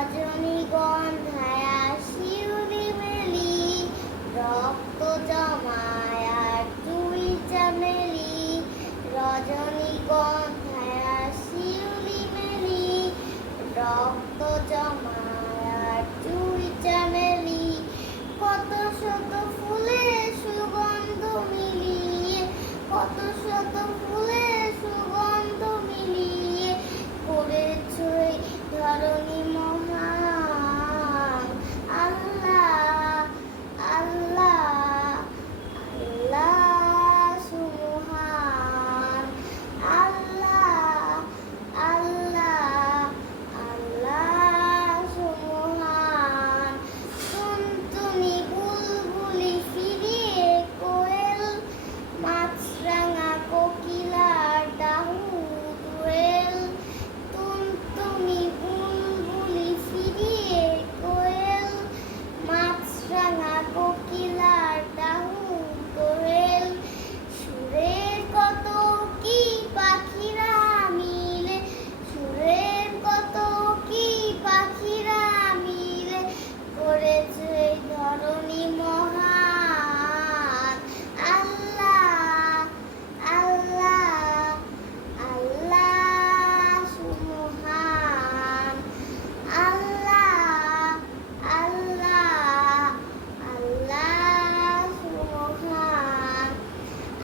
রজনীগন্ধায় শিউলি মেলি, রক্ত জমায় আর জুই চামেলি। রজনীগন্ধায় শিউলি মেলি, রক্ত জমায় আর জুই চামেলি। কত শত ফুলের সুগন্ধ মিলিয়ে, কত শত